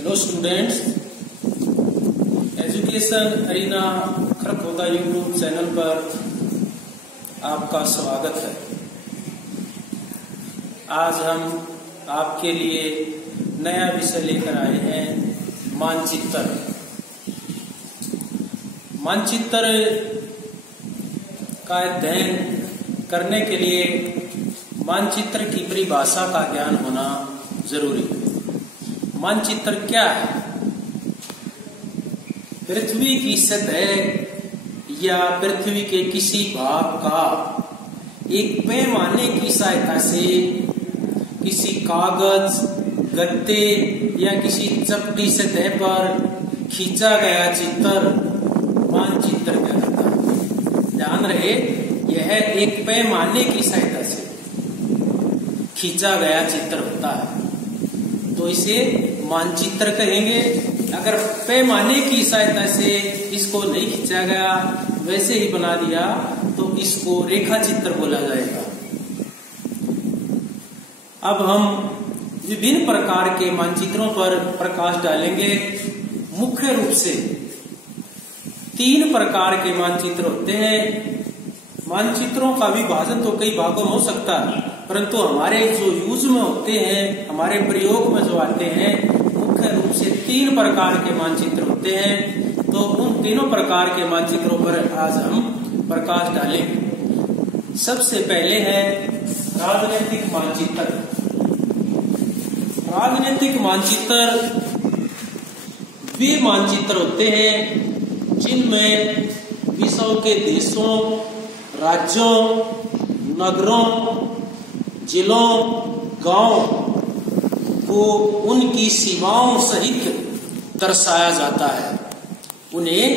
Hello students, education arena Kharkhoda YouTube channel पर आपका स्वागत है। आज हम आपके लिए नया विषय लेकर आए हैं, मानचित्र। मानचित्र का अध्ययन करने के लिए मानचित्र की परिभाषा का ज्ञान होना जरूरी है। मानचित्र क्या है? पृथ्वी की सतह या पृथ्वी के किसी भाग का एक पैमाने की सहायता से किसी कागज, गत्ते या किसी चपटी सतह पर खींचा गया चित्र मानचित्र कहलाता है। ध्यान रहे, यह एक पैमाने की सहायता से खींचा गया चित्र होता है, तो इसे मानचित्र कहेंगे। अगर पैमाने की सहायता से इसको नहीं खींचा गया, वैसे ही बना दिया, तो इसको रेखा चित्र बोला जाएगा। अब हम विभिन्न प्रकार के मानचित्रों पर प्रकाश डालेंगे। मुख्य रूप से 3 प्रकार के मानचित्र होते हैं। मानचित्रों का विभाजन तो कई भागों में हो सकता है, परंतु हमारे जो यूज में होते हैं, हमारे प्रयोग में जो आते हैं, मुख्य रूप से 3 प्रकार के मानचित्र होते हैं। तो उन तीनों प्रकार के मानचित्रों पर आज हम प्रकाश डालेंगे। सबसे पहले है राजनीतिक मानचित्र। राजनीतिक मानचित्र वे मानचित्र होते हैं जिनमें विश्व के देशों, राज्यों, नगरों, जिलों, गांव को उनकी सीमाओं सहित दर्शाया जाता है। उन्हें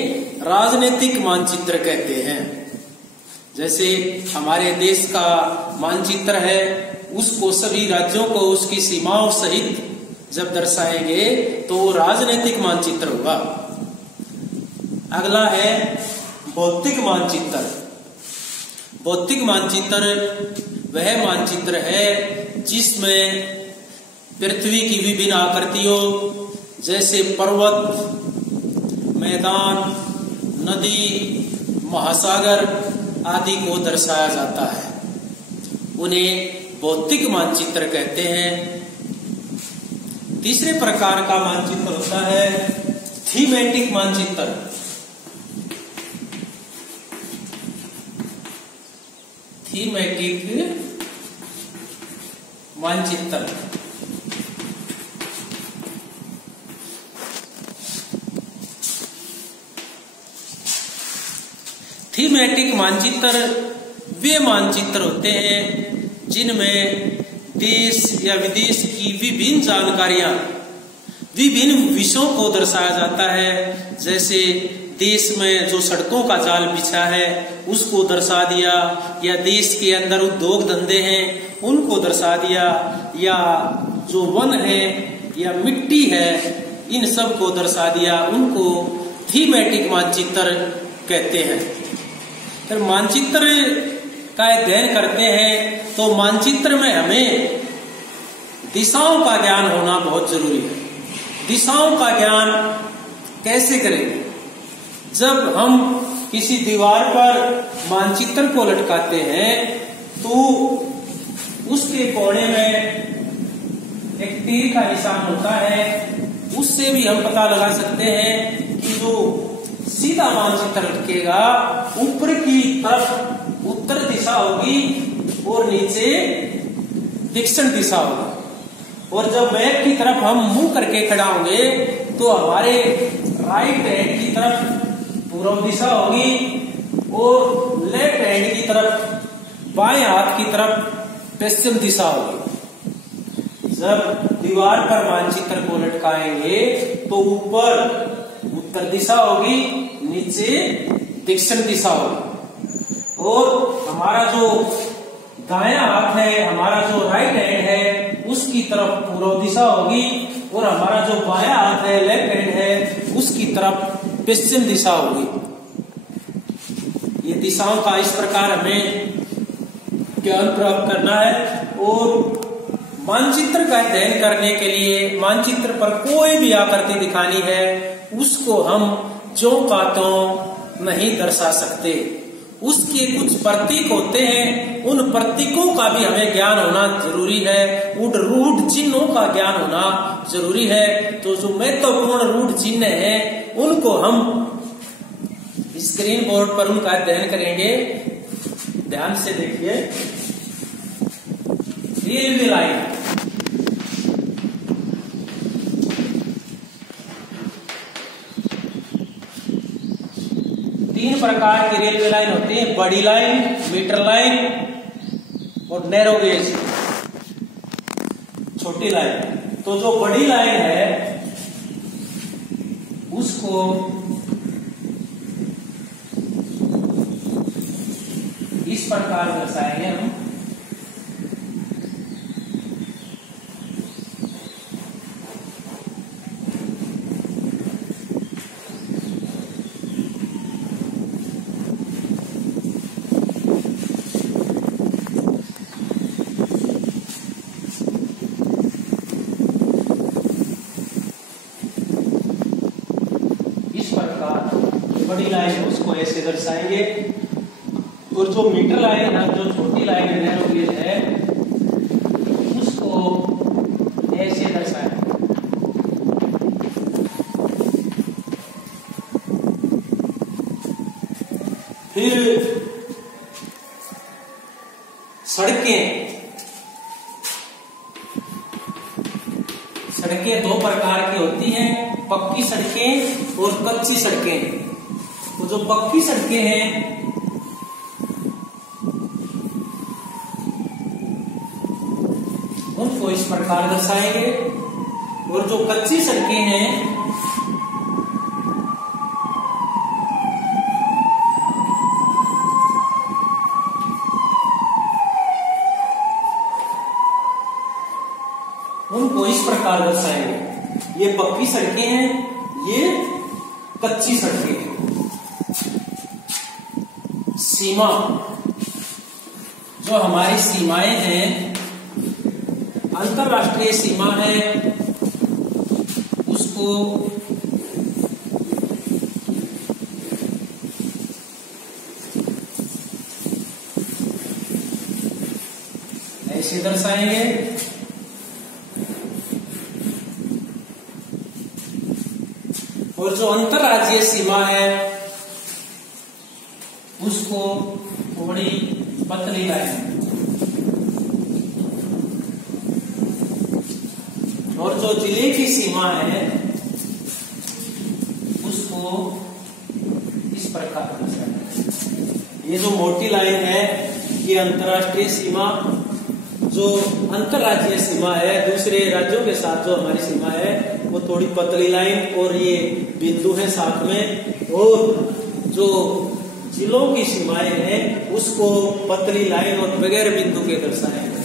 राजनीतिक मानचित्र कहते हैं। जैसे हमारे देश का मानचित्र है, उसको सभी राज्यों को उसकी सीमाओं सहित जब दर्शाएंगे तो राजनीतिक मानचित्र होगा। अगला है भौतिक मानचित्र। भौतिक मानचित्र वह मानचित्र है जिसमें पृथ्वी की विभिन्न आकृतियों जैसे पर्वत, मैदान, नदी, महासागर आदि को दर्शाया जाता है। उन्हें भौतिक मानचित्र कहते हैं। तीसरे प्रकार का मानचित्र होता है थीमेटिक मानचित्र। थीमेटिक मानचित्र थीमेटिक मानचित्र वे मानचित्र होते हैं जिनमें देश या विदेश की विभिन्न जानकारियां, विभिन्न विषयों को दर्शाया जाता है। जैसे देश में जो सड़कों का जाल बिछा है उसको दर्शा दिया, या देश के अंदर उद्योग धंधे हैं उनको दर्शा दिया, या जो वन है या मिट्टी है इन सब को दर्शा दिया। उनको थीमेटिक मानचित्र कहते हैं। फिर मानचित्र का अध्ययन करते हैं तो मानचित्र में हमें दिशाओं का ज्ञान होना बहुत जरूरी है। दिशाओं का ज्ञान कैसे करेंगे? जब हम किसी दीवार पर मानचित्र को लटकाते हैं तो उसके कोने में एक तीर का निशान होता है। उससे भी हम पता लगा सकते हैं कि जो सीधा मानचित्र लटकेगा ऊपर की तरफ उत्तर दिशा होगी और नीचे दक्षिण दिशा होगी। और जब मैप की तरफ हम मुंह करके खड़ा होंगे तो हमारे राइट हैंड की तरफ पूर्व दिशा होगी और लेफ्ट हैंड की तरफ, बाएं हाथ की तरफ पश्चिम दिशा होगी। जब दीवार पर मानचित्र को लटकाएंगे तो ऊपर उत्तर दिशा होगी, नीचे दक्षिण दिशा होगी। और हमारा जो दायां हाथ है, हमारा जो राइट हैंड है, उसकी तरफ पूर्व दिशा होगी, और हमारा जो बायां हाथ है, लेफ्ट हैंड है, उसकी तरफ पश्चिम दिशा होगी। ये दिशाओं का इस प्रकार हमें ज्ञान प्राप्त करना है। और मानचित्र का अध्ययन करने के लिए मानचित्र पर कोई भी आकृति दिखानी है, उसको हम ज्यों का त्यों नहीं दर्शा सकते। उसके कुछ प्रतीक होते हैं, उन प्रतीकों का भी हमें ज्ञान होना जरूरी है, उन रूढ़ चिन्हों का ज्ञान होना जरूरी है। तो जो महत्वपूर्ण रूढ़ चिन्ह हैं उनको हम स्क्रीन बोर्ड पर उनका अध्ययन करेंगे। ध्यान से देखिए। रेलवे लाइन, तीन प्रकार की रेलवे लाइन होती है, बड़ी लाइन, मीटर लाइन और नैरो गेज, छोटी लाइन। तो जो बड़ी लाइन है उसको इस प्रकार दर्शाएंगे हम। इस प्रकार बड़ी लाइन उसको ऐसे दर्शाएंगे और जो मीटर लाइन है, जो छोटी लाइन है, नैरो गेज है, उसको ऐसे दर्शाएं। फिर सड़कें, सड़कें दो प्रकार की होती हैं, पक्की सड़कें और कच्ची सड़कें। तो जो पक्की सड़कें हैं उनको इस प्रकार दर्शाएंगे और जो कच्ची सड़कें हैं उनको इस प्रकार दर्शाएंगे। ये पक्की सड़कें हैं, ये कच्ची सड़कें हैं। सीमा, जो हमारी सीमाएं हैं, अंतरराष्ट्रीय सीमा है, उसको ऐसे दर्शाएंगे। और जो अंतरराज्यीय सीमा है उसको थोड़ी पतली लाइन, और जो जिले की सीमा है उसको इस प्रकार दर्शाएंगे। ये जो मोटी लाइन है ये अंतरराष्ट्रीय सीमा, जो अंतरराज्यीय सीमा है, दूसरे राज्यों के साथ जो हमारी सीमा है वो थोड़ी पतली लाइन और ये बिंदु है साथ में, और जो जिलों की सीमाएं हैं उसको पतली लाइन और बगैर बिंदु के दर्शाएंगे।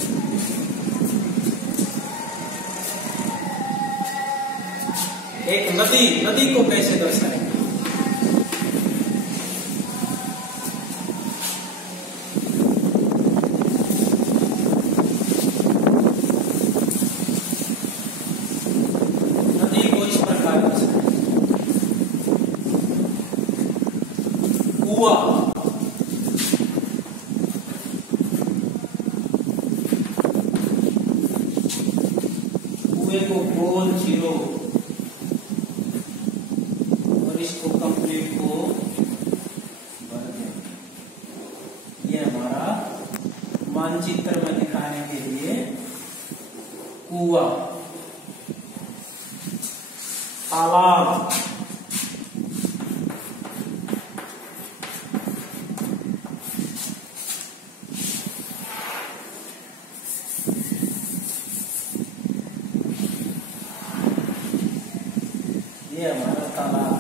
एक नदी, नदी को कैसे दर्शाएंगे? नदी को इस प्रकार दर्शाएंगे। कुआं, कुएं को गोल चीरो और इसको कंप्लीट को भर दें। ये हमारा मानचित्र में दिखाने के लिए कुआं। तालाब, ये हमारा तालाब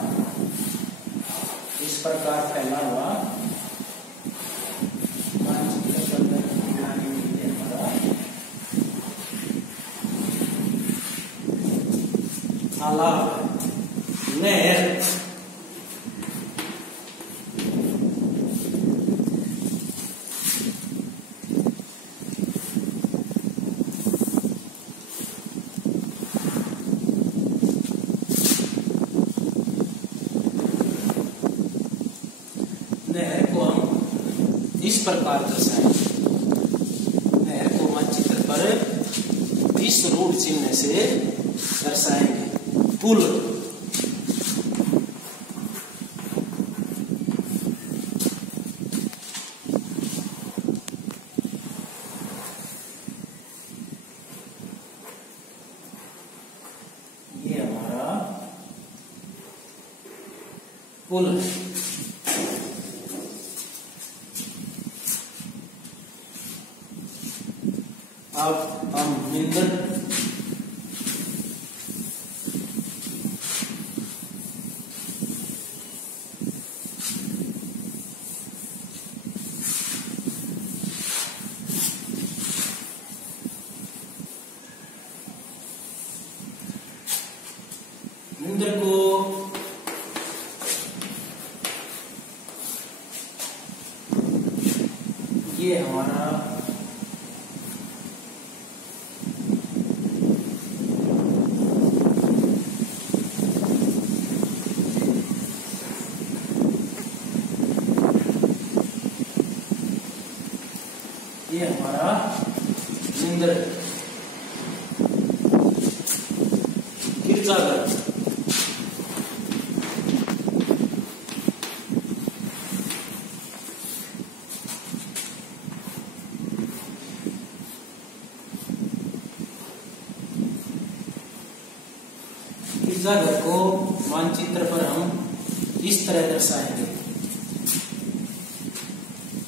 इस प्रकार फैला हुआ मानचित्र दिखाने के लिए हमारा तालाब, नहर, प्रकार दर्शाएंगे। नहर को मानचित्र पर इस रूट चिन्ह से दर्शाएंगे। पुल, ये हमारा पुल है। अब हम मिंदर, मिंदर को ये हमारा मिंदर, गिरजाघर, गिरजाघर को मानचित्र पर हम इस तरह दर्शाएंगे।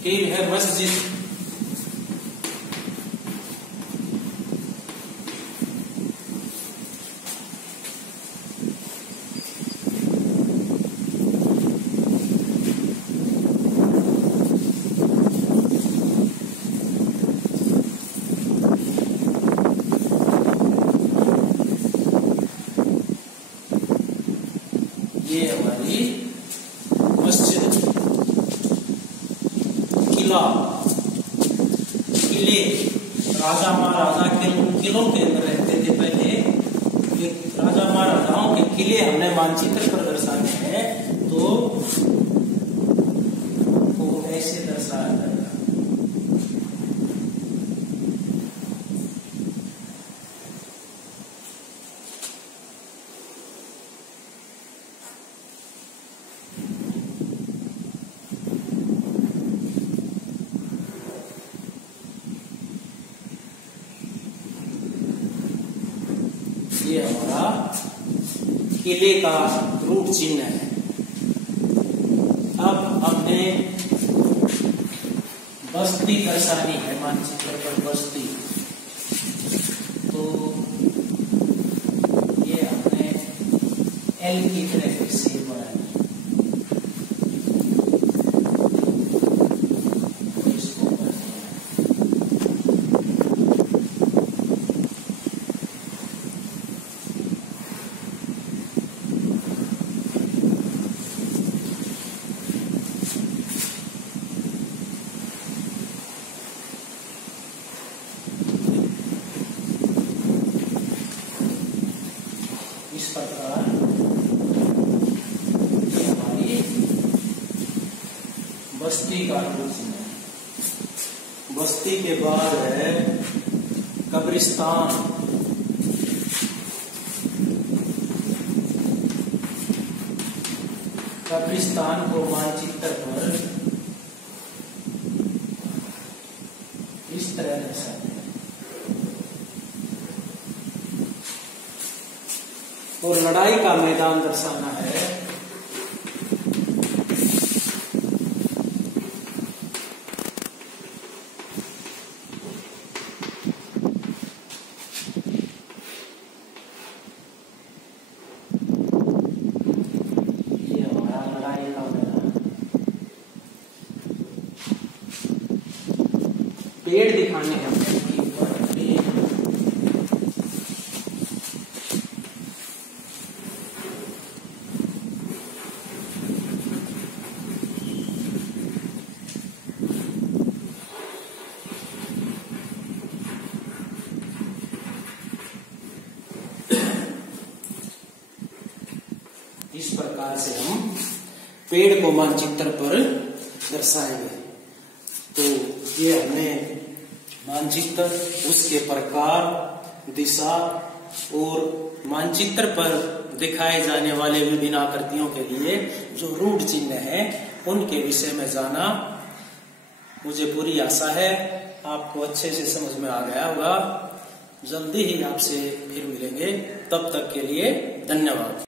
फिर है मस्जिद, ये हमारी मस्जिद। किला, किले, राजा महाराजा किलों के अंदर रहते थे पहले। राजा महाराजाओं के किले हमने मानचित्र पर दर्शाने हैं तो ऐसे दर्शाया जाएगा। ये हमारा किले का रूट चिन्ह है। अब हमने बस्ती दर्शानी है मानचित्र पर, बस्ती। तो ये हमने एल की तरह से शेप बनाया। इस प्रकार हमारी बस्ती का रूप है। बस्ती के बाद है कब्रिस्तान। कब्रिस्तान को मानचित्र पर इस तरह दर्शाते हैं। और लड़ाई का मैदान दर्शाना है। ये हमारा लड़ाई का मैदान। पेड़ दिखाने हैं पेड़। इस प्रकार से हम पेड़ को मानचित्र पर दर्शाएंगे। तो ये हमने मानचित्र, उसके प्रकार, दिशा और मानचित्र पर दिखाए जाने वाले विभिन्न आकृतियों के लिए जो रूढ़ चिन्ह है उनके विषय में जाना। मुझे पूरी आशा है आपको अच्छे से समझ में आ गया होगा। जल्दी ही आपसे फिर मिलेंगे, तब तक के लिए धन्यवाद।